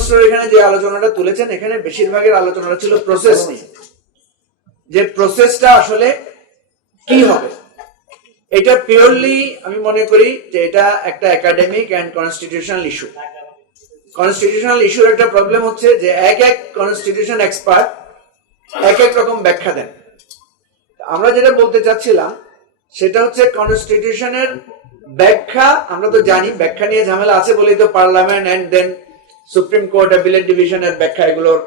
Master এখানে যে আলোচনাটা তুলেছেন, এখানে বেশিরভাগের আলোচনাটা ছিল প্রসেস নিয়ে। যে প্রসেসটা আসলে কি হবে? এটা পিওরলি আমি মনে করি যে এটা একটা academic and constitutional issue constitutional ইস্যুর একটা প্রবলেম হচ্ছে যে এক এক কনস্টিটিউশন এক্সপার্ট এক এক রকম ব্যাখ্যা দেন। আমরা যেটা বলতে চাচ্ছিলাম, সেটা হচ্ছে কনস্টিটিউশনের ব্যাখ্যা, আমরা তো জানি ব্যাখ্যা নিয়ে ঝামেলা আছে বলেই তো parliament and then supreme court appellate ডিভিশনের ব্যাখ্যা এগুলোর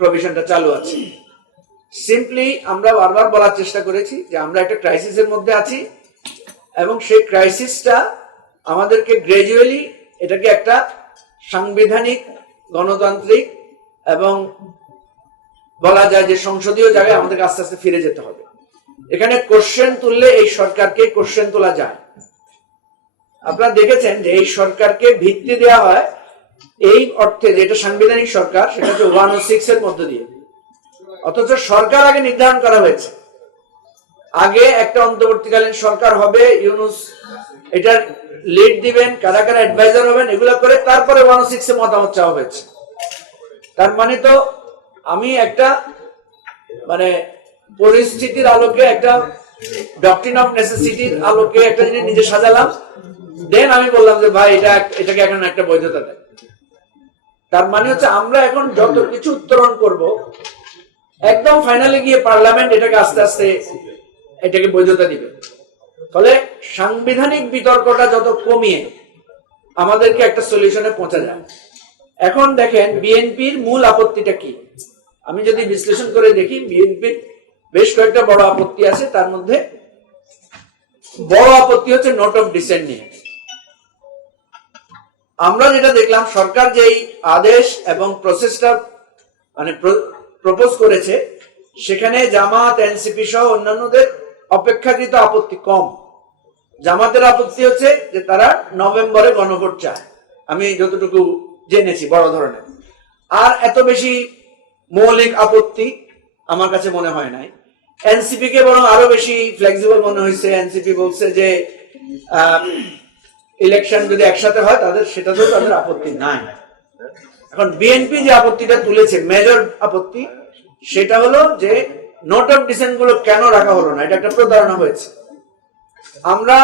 প্রভিশনটা চালু আছে। সিম্পলি আমরা বারবার বলার চেষ্টা করেছি যে আমরা একটা ক্রাইসিসের মধ্যে আছি এবং সেই ক্রাইসিসটা আমাদেরকে গ্রাজুয়ালি এটাকে একটা সাংবিধানিক, গণতান্ত্রিক এবং বলা যায় যে সংসদীয় জায়গায় আমাদেরকে আস্তে আস্তে ফিরে যেতে হবে। এখানে কোশ্চেন তুললে এই সরকারকে কোশ্চেন তোলা যায়। আপনারা দেখেছেন যে এই সরকারকে ভিত্তি দেওয়া হয় এই অর্থে যে এটা সাংবিধানিক সরকার, সেটা হচ্ছে ওয়ান ও সিক্স এর মধ্য দিয়ে। অথচ সরকার আগে নির্ধারণ করা হয়েছে। আগে একটা অন্তর্বর্তীকালীন সরকার হবে, ইউনুস এটার লিড দিবেন কারা কারা অ্যাডভাইজার হবেন, এগুলো করে তারপরে ওয়ান ও সিক্স এ মতামত চাওয়া হয়েছে। তার মানে তো আমি একটা মানে পরিস্থিতির আলোকে, একটা ডক্টরিন অফ নেসেসিটির আলোকে একটা জিনিস নিজে সাজালাম। দেন আমি বললাম যে, ভাই, এটা এটাকে এখন একটা বৈধতা দেয়। তার মানে হচ্ছে আমরা এখন যত কিছু উত্তরণ করব, একদম ফাইনালে গিয়ে পার্লামেন্ট এটাকে আস্তে আস্তে এটাকে বৈধতা দিবে। ফলে সাংবিধানিক বিতর্কটা যত কমিয়ে আমাদেরকে একটা সলিউশনে পৌঁছা যায়। এখন দেখেন, বিএনপির মূল আপত্তিটা কি? আমি যদি বিশ্লেষণ করে দেখি, বিএনপির বেশ কয়েকটা বড় আপত্তি আছে। তার মধ্যে বড় আপত্তি হচ্ছে নোট অফ ডিসেন্ট নিয়ে। আমরা যেটা দেখলাম, সরকার যেই আদেশ এবং প্রসেসটা মানে প্রপোজ করেছে, সেখানে জামাত, এনসিপি সহ অন্যান্যদের অপেক্ষাকৃত আপত্তি কম। জামাতের আপত্তি হচ্ছে যে তারা নভেম্বরে গণভোট চায়। আমি যতটুকু জেনেছি, বড় ধরনের। আর এত বেশি মৌলিক আপত্তি আমার কাছে মনে হয় নাই। এনসিপি কে বরং আরও বেশি ফ্লেক্সিবল মনে হয়েছে। এনসিপি বলছে যে ইলেকশন যদি একসাথে হয়, তাদের সেটাতেও তাদের আপত্তি নাই। এখন বিএনপি যে আপত্তিটা তুলেছে মেজর আপত্তি, সেটা হলো যে নোট অফ ডিসেন্টগুলো কেন রাখা হলো না? এটা একটা প্রতারণা হয়েছে। আমরা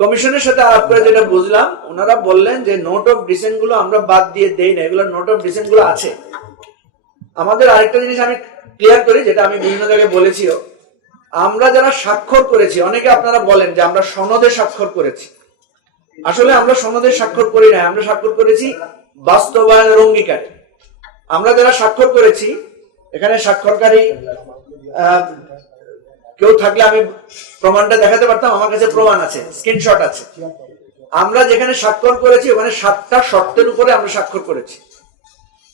কমিশনের সাথে আলাপ করে যেটা বুঝলাম, ওনারা বললেন যে নোট অফ ডিসেন্টগুলো আমরা বাদ দিয়ে দেই না, এগুলো নোট অফ ডিসেন্টগুলো আছে। আমাদের আরেকটা জিনিস আমি ক্লিয়ার করি, যেটা আমি বিভিন্ন জায়গায় বলেছিও। আমরা যারা স্বাক্ষর করেছি, অনেকে আপনারা বলেন যে আমরা সনদে স্বাক্ষর করেছি। আসলে আমরা সনদে স্বাক্ষর করি না আমরা স্বাক্ষর করেছি বাস্তবায়নের অঙ্গীকারে। আমরা যারা স্বাক্ষর করেছি, এখানে স্বাক্ষরকারী কেউ থাকলে আমি প্রমাণটা দেখাতে পারতাম, আমার কাছে প্রমাণ আছে, স্ক্রিনশট আছে। আমরা যেখানে স্বাক্ষর করেছি, ওখানে সাতটা শর্তের উপরে আমরা স্বাক্ষর করেছি।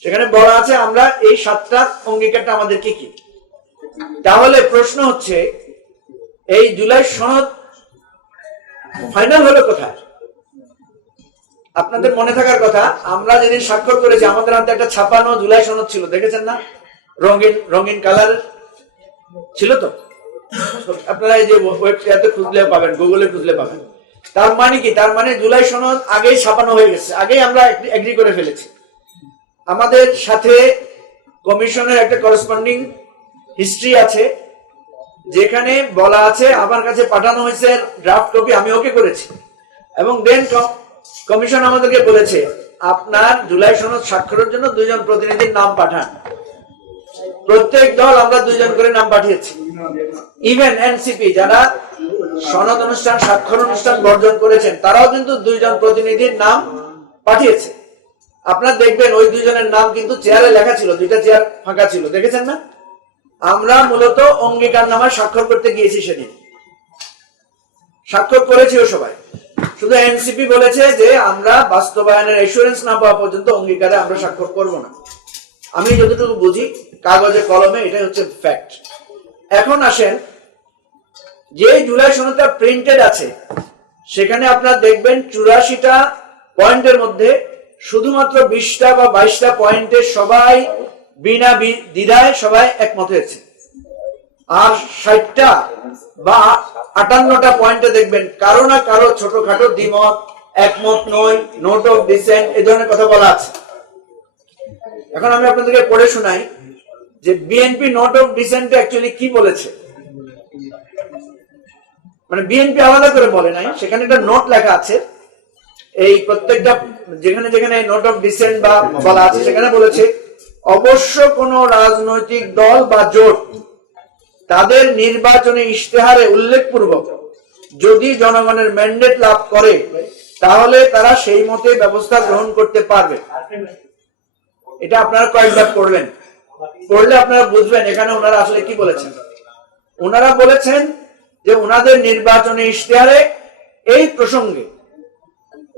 সেখানে বলা আছে আমরা এই সাতটা অঙ্গীকারটা আমাদের কি কি? তাহলে প্রশ্ন হচ্ছে, এই জুলাই সনদ ফাইনাল হলো কোথায়? আপনাদের মনে থাকার কথা, আমরা যেদিন স্বাক্ষর করেছি, আমাদের হাতে একটা ছাপানো জুলাই সনদ ছিল, দেখেছেন না? রঙিন রঙিন কালার ছিল তো? আপনারা এই যে ওয়েবসাইটে খুঁজলে পাবেন গুগলে খুঁজলে পাবেন। তার মানে কি? তার মানে জুলাই সনদ আগেই ছাপানো হয়ে গেছে, আগেই আমরা এগ্রি করে ফেলেছি। আমাদের সাথে কমিশনের একটা করসপন্ডিং হিস্ট্রি আছে, যেখানে বলা আছে, আমার কাছে পাঠানো হয়েছে ড্রাফট কপি আমি ওকে করেছি। এবং দেন কমিশন আমাদেরকে বলেছে, আপনার জুলাই সনদ স্বাক্ষরের জন্য দুইজন প্রতিনিধির নাম পাঠান। প্রত্যেক দল আমরা দুইজন করে নাম পাঠিয়েছি। ইভেন এনসিপি যারা সনদ অনুষ্ঠান, স্বাক্ষর অনুষ্ঠান বর্জন করেছেন, তারাও কিন্তু দুইজন প্রতিনিধির নাম পাঠিয়েছে। আপনার দেখবেন ওই দুইজনের নাম কিন্তু চেয়ারে লেখা ছিল, দুইটা চেয়ার ফাঁকা ছিল, দেখেছেন না? আমরা মূলত অঙ্গীকার নামায় স্বাক্ষর করতে গিয়েছি সেদিন। স্বাক্ষর করেছিও সবাই। শুধু এনসিপি বলেছে যে আমরা বাস্তবায়নের এসুরেন্স না পাওয়া পর্যন্ত অঙ্গীকারে আমরা স্বাক্ষর করব না। আমি যতটুকু বুঝি, কাগজে, কলমে এটাই হচ্ছে ফ্যাক্ট এখন আসেন, যে জুলাই সনদটা প্রিন্টেড আছে, সেখানে আপনারা দেখবেন চুরাশিটা পয়েন্টের মধ্যে শুধুমাত্র বিশটা বা বাইশটা পয়েন্টে সবাই বিনা দ্বিধায় সবাই একমত হয়েছে। আর ষাটটা বা আটান্নটা পয়েন্টে দেখবেন, কারও না কারও ছোটখাটো দ্বিমত, একমত নই নোট অফ ডিসেন্ট এই ধরনের কথা বলা আছে। এখন আমি আপনাদেরকে পড়ে শোনাই যে BNP note of dissent actually কি বলেছে। মানে বিএনপি আলাদা করে বলে নাই, সেখানে একটা নোট লেখা আছে। এই প্রত্যেকটা, যেখানে যেখানে নোট অফ ডিসেন্ট বা বলা আছে, সেখানে বলেছে অবশ্য কোন রাজনৈতিক দল বা জোট তাদের নির্বাচনী ইশতেহারে উল্লেখপূর্বক যদি জনগণের ম্যান্ডেট লাভ করে, তাহলে তারা সেই মতে ব্যবস্থা গ্রহণ করতে পারবে। এটা আপনারা কয়েকবার পড়বেন পড়লে আপনারা বুঝবেন এখানে ওনারা আসলে কি বলেছেন। ওনারা বলেছেন যে ওনাদের নির্বাচনী ইশতেহারে এই প্রসঙ্গে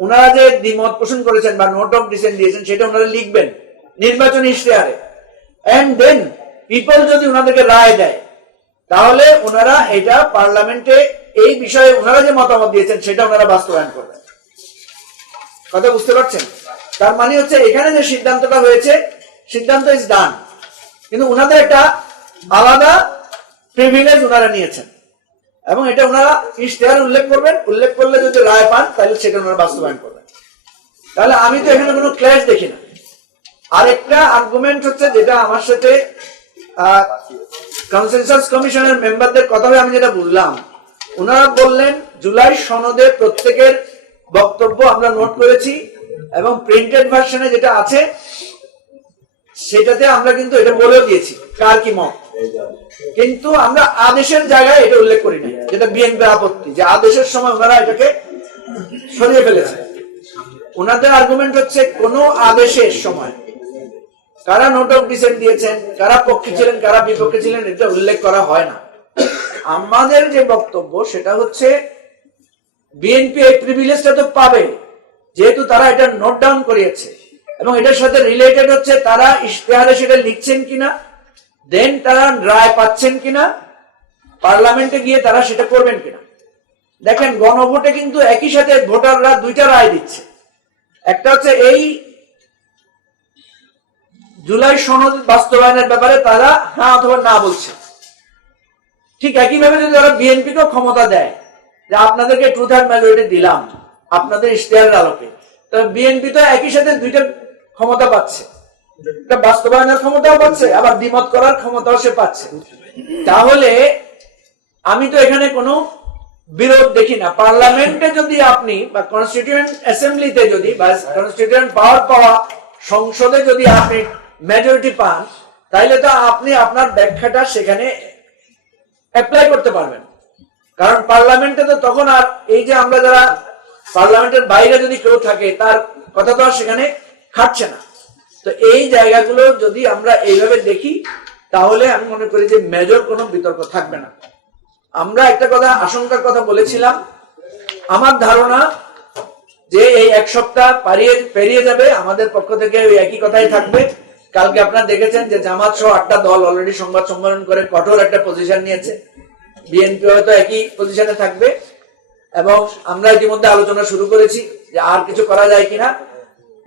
ওনারা যে দ্বিমত পোষণ করেছেন বা নোট অফ ডিসেন্ট দিয়েছেন, সেটা ওনারা লিখবেন। নির্বাচনী ইশতেহারে। অ্যান্ড দেন পিপল যদি ওনাদেরকে রায় দেয়, তাহলে ওনারা এটা পার্লামেন্টে এই বিষয়ে ওনারা যে মতামত দিয়েছেন, সেটা ওনারা বাস্তবায়ন করবেন। কথা বুঝতে পারছেন? তার মানে হচ্ছে, এখানে যে সিদ্ধান্তটা হয়েছে, সিদ্ধান্ত ইজ ডান কিন্তু ওনাদের একটা আলাদা প্রিভিলেজ ওনারা নিয়েছেন। এবং এটা ওনারা ইশতেহার উল্লেখ করবেন, উল্লেখ করলে যদি রায় পান, তাহলে সেটা ওনারা বাস্তবায়ন করবেন। তাহলে আমি তো এখানে কোনো ক্ল্যাশ দেখি না। আরেকটা আর্গুমেন্ট হচ্ছে যেটা আমার সাথে কনসেনসাস কমিশনের মেম্বারদের কথা আমি যেটা বললাম, ওনারা বললেন জুলাই সনদে প্রত্যেকের বক্তব্য আমরা নোট করেছি এবং প্রিন্টেড ভার্সনে যেটা আছে, সেটাতে আমরা কিন্তু এটা বলেও দিয়েছি, কার কি মত। কিন্তু আমরা আদেশের জায়গায় এটা উল্লেখ করি নাই যেটা বিএনপির আপত্তি, যে আদেশের সময় ওনারা এটাকে সরিয়ে ফেলেছে। ওনাদের আর্গুমেন্ট হচ্ছে কোন আদেশের সময় কারা নোট অফ ডিসেন্ট দিয়েছেন, কারা পক্ষে ছিলেন, কারা বিপক্ষে ছিলেন, এটা উল্লেখ করা হয় না। আমাদের যে বক্তব্য, সেটা হচ্ছে বিএনপি এই প্রিভিলেজটা তো পাবে, যেহেতু তারা এটা নোট ডাউন করিয়েছে। এবং এটার সাথে রিলেটেড হচ্ছে, তারা ইশতেহারে সেটা লিখছেন কিনা দেন তারা রায় পাচ্ছেন কিনা, পার্লামেন্টে গিয়ে তারা সেটা করবেন কিনা। দেখেন, গণভোটে কিন্তু একই সাথে ভোটাররা দুইটা রায় দিচ্ছে। একটা হচ্ছে এই জুলাই সনদ বাস্তবায়নের ব্যাপারে তারা হ্যাঁ অথবা না বলছে। ঠিক একইভাবে যদি তারা বিএনপিকেও ক্ষমতা দেয়, যে আপনাদেরকে ট্রুথ অ্যান্ড মেজরিটি দিলাম, আপনাদের ইশতেহারের আলোকে, তবে বিএনপি তো একই সাথে দুইটা ক্ষমতা পাচ্ছে। বাস্তবায়নের ক্ষমতাও পাচ্ছে, আবার দ্বিমত করার ক্ষমতাও সে পাচ্ছে। তাহলে আমি তো এখানে কোনো বিরোধ দেখি না। পার্লামেন্টে যদি আপনি বা কনস্টিটিউয়েন্ট অ্যাসেম্বলিতে যদি বা কনস্টিটিউয়েন্ট পাওয়ার পাওয়া সংসদে যদি আপনি মেজরিটি পান, তাইলে তো আপনি আপনার ব্যাখ্যাটা সেখানে অ্যাপ্লাই করতে পারবেন। কারণ পার্লামেন্টে তো তখন আর এই যে আমরা যারা পার্লামেন্টের বাইরে যদি কেউ থাকে, তার কথা তো আর সেখানে খাটছে না। তো এই জায়গাগুলো যদি আমরা এইভাবে দেখি, তাহলে আমি মনে করি যে মেজর কোনো বিতর্ক থাকবে না। আমরা একটা কথা, আশঙ্কার কথা বলেছিলাম। আমার ধারণা যে এই এক সপ্তাহ পারিয়ে পেরিয়ে যাবে, আমাদের পক্ষ থেকে ওই একই কথাই থাকবে। কালকে আপনারা দেখেছেন যে জামাত সহ আটটা দল অলরেডি সংবাদ সম্মেলন করে কঠোর একটা পজিশন নিয়েছে। বিএনপি হয়তো একই পজিশনে থাকবে। এবং আমরা ইতিমধ্যে আলোচনা শুরু করেছি যে আর কিছু করা যায় কিনা।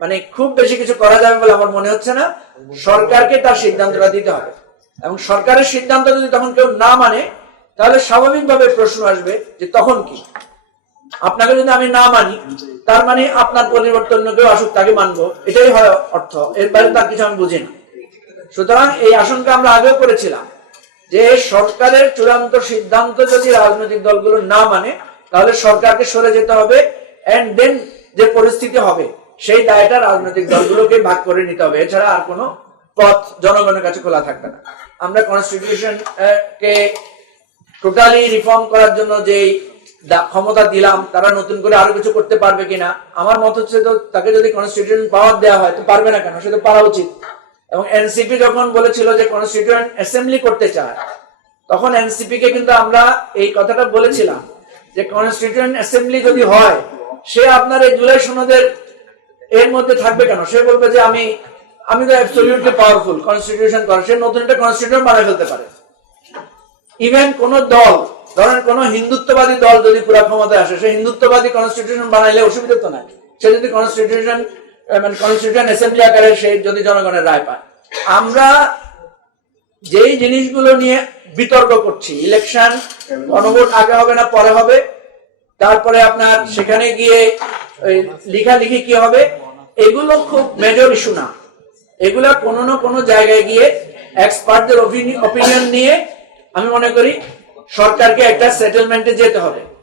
মানে খুব বেশি কিছু করা যাবে বলে আমার মনে হচ্ছে না। সরকারকে তার সিদ্ধান্তটা দিতে হবে। এবং সরকারের সিদ্ধান্ত যদি তখন কেউ না মানে তাহলে স্বাভাবিকভাবে প্রশ্ন আসবে যে তখন কি? আপনাকে যদি আমি না মানি, তার মানে আপনার পরিবর্তন কেউ আসুক, তাকে মানবো। এটাই হয় অর্থ। এর বাইরে তার কিছু আমি বুঝি না সুতরাং এই আশঙ্কা আমরা আগেও করেছিলাম যে সরকারের চূড়ান্ত সিদ্ধান্ত যদি রাজনৈতিক দলগুলো না মানে তাহলে সরকারকে সরে যেতে হবে এন্ড দেন যে পরিস্থিতি হবে, সেই দায়টা রাজনৈতিক দলগুলোকে ভাগ করে নিতে হবে। এছাড়া আর কোনো পথ জনগণের কাছে খোলা থাকবে না। আমরা কনস্টিটিউশন কে টোটালি রিফর্ম করার জন্য যেই ক্ষমতা দিলাম, তারা নতুন করে আরও কিছু করতে পারবে কিনা? আমার মত হচ্ছে তো তাকে যদি কনস্টিটিউশন পাওয়ার দেওয়া হয়, তো পারবে না কেন? সেটা পারা উচিত। এবং এনসিপি যখন বলেছিল যে কনস্টিটিউয়েন্ট অ্যাসেম্বলি করতে চায়, তখন এনসিপি কে কিন্তু আমরা এই কথাটা বলেছিলাম যে কনস্টিটিউয়েন্ট অ্যাসেম্বলি যদি হয়, সে আপনার এই জুলাই সনদের এর মধ্যে থাকবে কেন? সে বলবে যে আমি আমি তো অ্যাবসলিউটলি পাওয়ারফুল কনস্টিটিউশন করে সে নতুন একটা কনস্টিটিউশন বানিয়ে ফেলতে পারে। ইভেন কোন দল ধরেন কোন হিন্দুত্ববাদী দল যদি পুরা ক্ষমতায় আসে, সে হিন্দুত্ববাদী কনস্টিটিউশন বানাইলে অসুবিধা তো নাই। সে যদি কনস্টিটিউশন মানে কনস্টিটিউশন অ্যাসেম্বলি আকারে সে যদি জনগণের রায় পায়। আমরা যেই জিনিসগুলো নিয়ে বিতর্ক করছি ইলেকশন গণভোট আগে হবে না, পরে হবে, তারপরে আপনার সেখানে গিয়ে লেখালেখি কি হবে, এগুলো খুব মেজর ইস্যু না। এগুলা কোনো না কোনো জায়গায় গিয়ে এক্সপার্টদের অপিনিয়ন নিয়ে আমি মনে করি সরকারকে একটা সেটেলমেন্টে যেতে হবে।